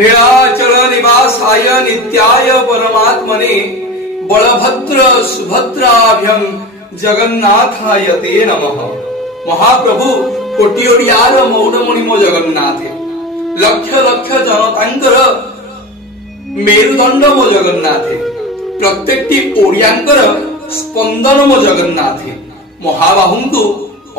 नीलाचल निवासाय नित्याय परमात्मने बलभद्र सुभद्राभ्यं जगन्नाथाय ते नमः। महाप्रभु कोटी ओडियार मौनमणि मो जगन्नाथ लक्ष लक्ष जनतांकर मेरुदंड मो जगन्नाथ प्रत्येकटी ओडियांकर स्पंदन मो जगन्नाथ। महाबाहुंकु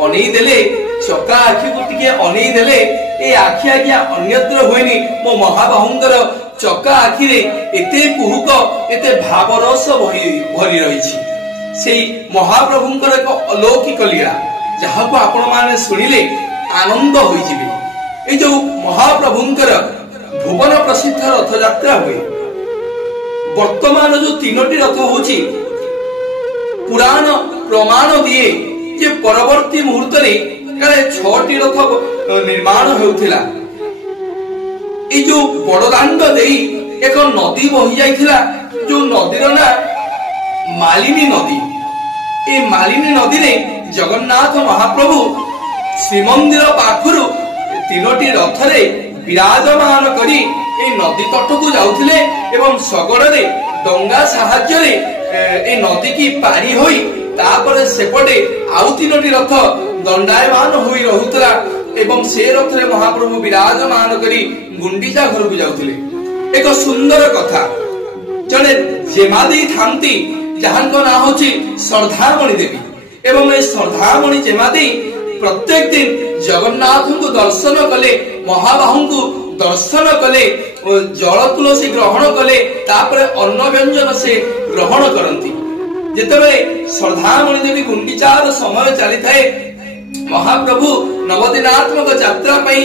अनेई देले चका आखि को टिके अनेई देले ए आखि आज्ञा अन्यत्र होइनी मो महाबाहुंकर चका आखि रे एते कुहुक एते भावरस भरी रहिछि। सेई महाप्रभुंकर एक अलौकिक लीला जहा को आपण माने सुनिले आनंद होई जिवे। ए जो महाप्रभुंकर भुवन प्रसिद्ध रथ यात्रा हुए वर्तमान जो तीनोटी रथ होछि पुराण प्रमाण दिए जे परवर्ती मुहूर्त रे काले 6टी रथ निर्माण होउथिला। ए जो बड़दांड देई एक नदी बही जाइथिला जो नदीर ना मालिनी नदी। ए मालिनी नदी रे जगन्नाथ महाप्रभु श्रीमंदिर पाखरु तीनोटी रथ रे विराजमान करी ए नदी तट को जाउथिले एवं सगड़ रे डंगा साहाय्य रे ए नदी की पारी होई तापरे सेपटे आउ तीनोटी रथ दंडायमान होई रहुतला एवं से रथ रे महाप्रभु विराजमान करी गुंडीचा घर को जाउथिले। एक सुंदर कथा जने जेमादी थांती जहांको ना होची श्रद्धामणि देवी एवं ए श्रद्धामणि जेमादी प्रत्येक दिन जगन्नाथ को दर्शन कले महाबाहु को दर्शन कले जल तुलसी ग्रहण कले तापरे अन्न व्यंजन से ग्रहण करती। जेतेबेले श्रद्धामणि देवी गुंडीचार समय चली थाए महाप्रभु नवदिनात्मक यात्रा पई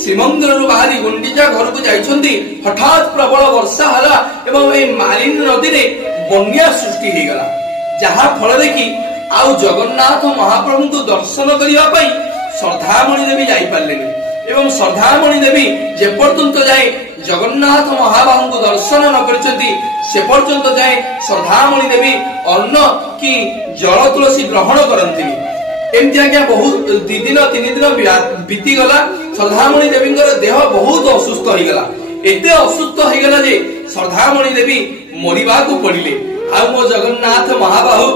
श्रीमंदिर बाहरी गुंडीचा घर को जाइछंती हठात प्रबल वर्षा हला एवं ए मालिनी नदी रे बन्या सृष्टि हे गला जहा फल देखि आउ जगन्नाथ महाप्रभु को दर्शन करिवा पई श्रद्धामणि देवी जाई पारलेनी एवं श्रद्धामणि देवी जे पर्यंत जाए जगन्नाथ महाबाहु को दर्शन न करचंती से पर्यंत जाए श्रद्धामणि देवी अन्न की जल तुलसी ग्रहण करंतिनी। एमती आज्ञा बहुत 2 दिन 3 दिन बीती गला श्रद्धामणि देवी देह बहुत असुस्थ हो गला एते असुस्थ हो गला जे श्रद्धामणि देवी मरिबा को पड़िले। आ मो जगन्नाथ महाबाहु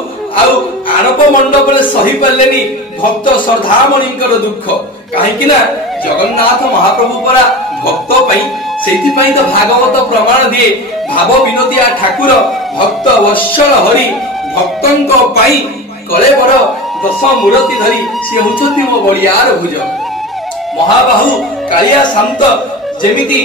आउ आरोप मंडप रे सही पालेनी भक्त श्रद्धामणिंकर दुख काहेकि ना जगन्नाथ महाप्रभु परा भक्त पई सेति पई तो भागवत प्रमाण दिए भाव विनोदिया ठाकुर भक्त वत्सल हरि भक्तंक पई कले बर 10 मूर्ति धरी से होचंती मो बलियार भुज महाबाहु कालिया शांत जेमिति